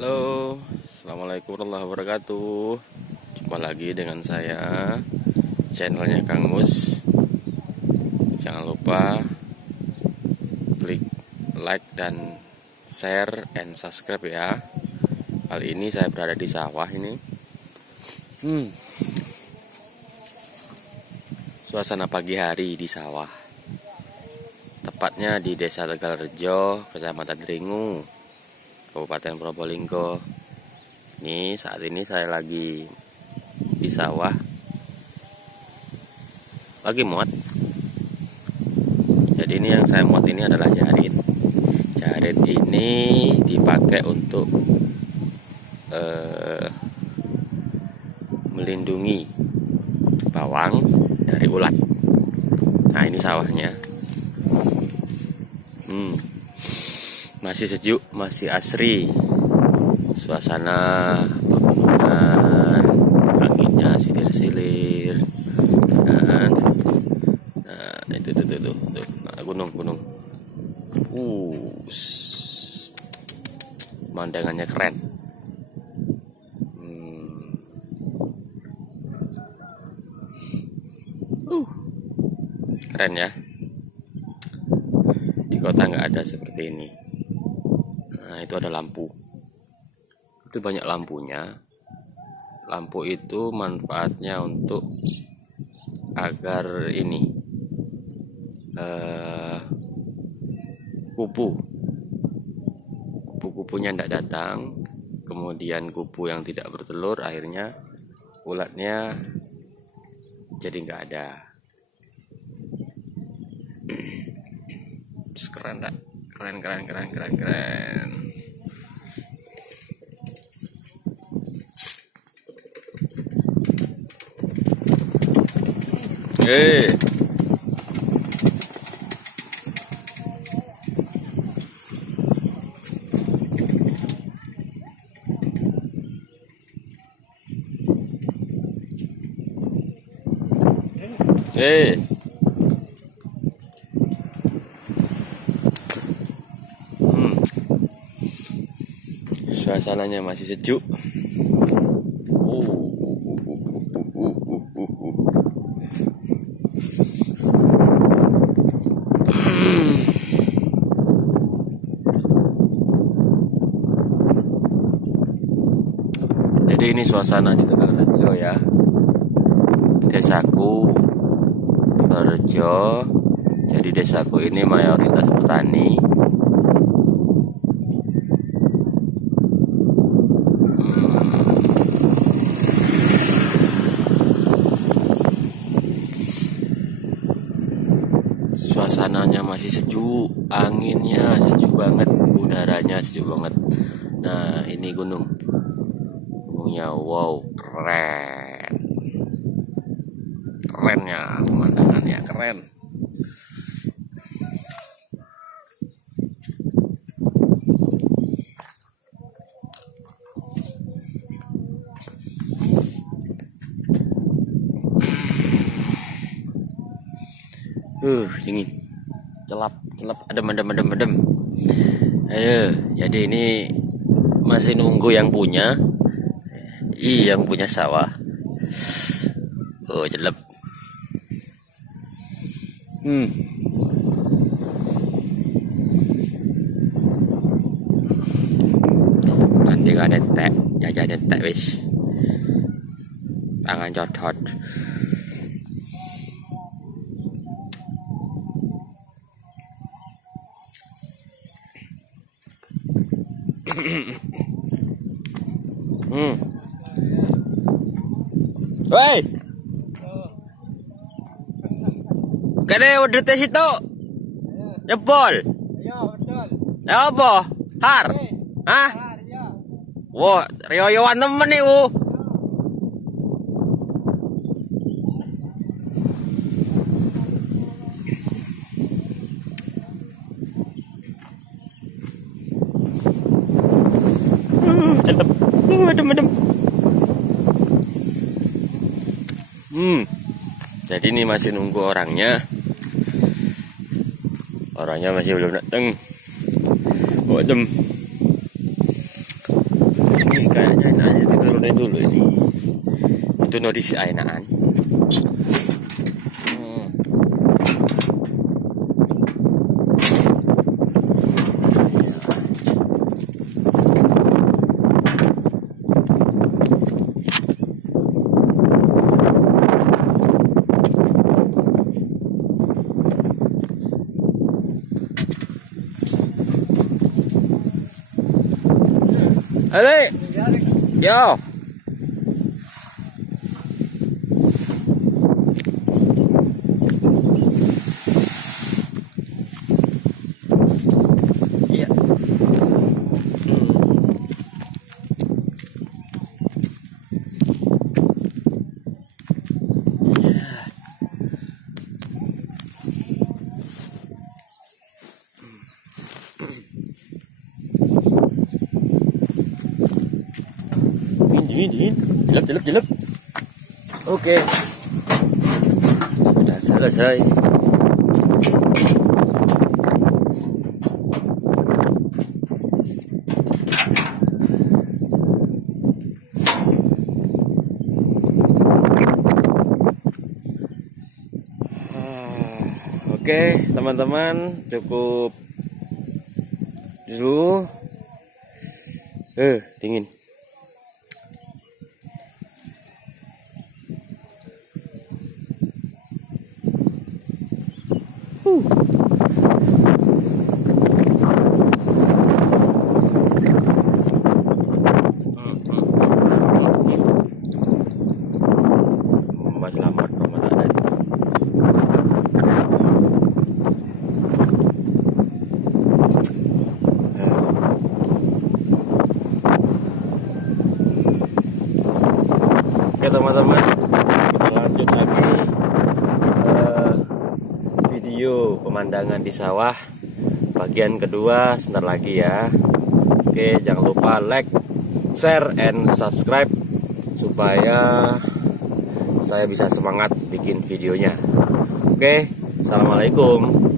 Halo, assalamualaikum warahmatullahi wabarakatuh. Jumpa lagi dengan saya, channelnya Kang Mus. Jangan lupa klik like dan share and subscribe ya. Kali ini saya berada di sawah ini. Suasana pagi hari di sawah, tepatnya di Desa Tegalrejo, Kecamatan Ringu, Kabupaten Probolinggo. Saat ini saya lagi di sawah, lagi muat. Jadi ini yang saya muat ini adalah jarit. Jarit ini dipakai untuk melindungi bawang dari ulat. Nah, ini sawahnya. Masih sejuk, masih asri. Suasana pegunungan, anginnya silir-silir. Nah, itu tuh. Nah, gunung. Pemandangannya keren. Keren ya. Di kota nggak ada seperti ini. Nah, itu ada lampu. Itu banyak lampunya. Lampu itu manfaatnya untuk agar ini kupu-kupunya tidak datang. Kemudian kupu yang tidak bertelur, akhirnya ulatnya jadi nggak ada. Keren tak? Keren. Suasananya masih sejuk. Jadi ini suasana di Tegalrejo ya. Desaku Tegalrejo. Jadi desaku ini mayoritas petani. Suasananya masih sejuk, anginnya sejuk banget, udaranya sejuk banget. Nah, ini gunungnya, wow, kerennya, pemandangannya keren. Dingin, celap, adem. Ayo, jadi ini masih nunggu yang punya, yang punya sawah. Jelep. Nanti gak netek, jajan netek wis. Tangan codot. Woi, kene udah tes itu, jebol. Ya apa? Har? Hah? Wah, riyoyoan temen nih adem. Jadi ini masih nunggu orangnya. Orangnya masih belum datang. Adem. turunin dulu ini. Itu nodisi ainaan. Halo, yo. Iya. Dingin, jelek. Oke, sudah selesai. Oke, teman-teman, cukup dulu. Dingin. Mas selamat Ramadan. Oke teman-teman, kita lanjut lagi video pemandangan di sawah bagian kedua sebentar lagi ya. Oke, jangan lupa like, share, and subscribe supaya saya bisa semangat bikin videonya. Oke, assalamualaikum.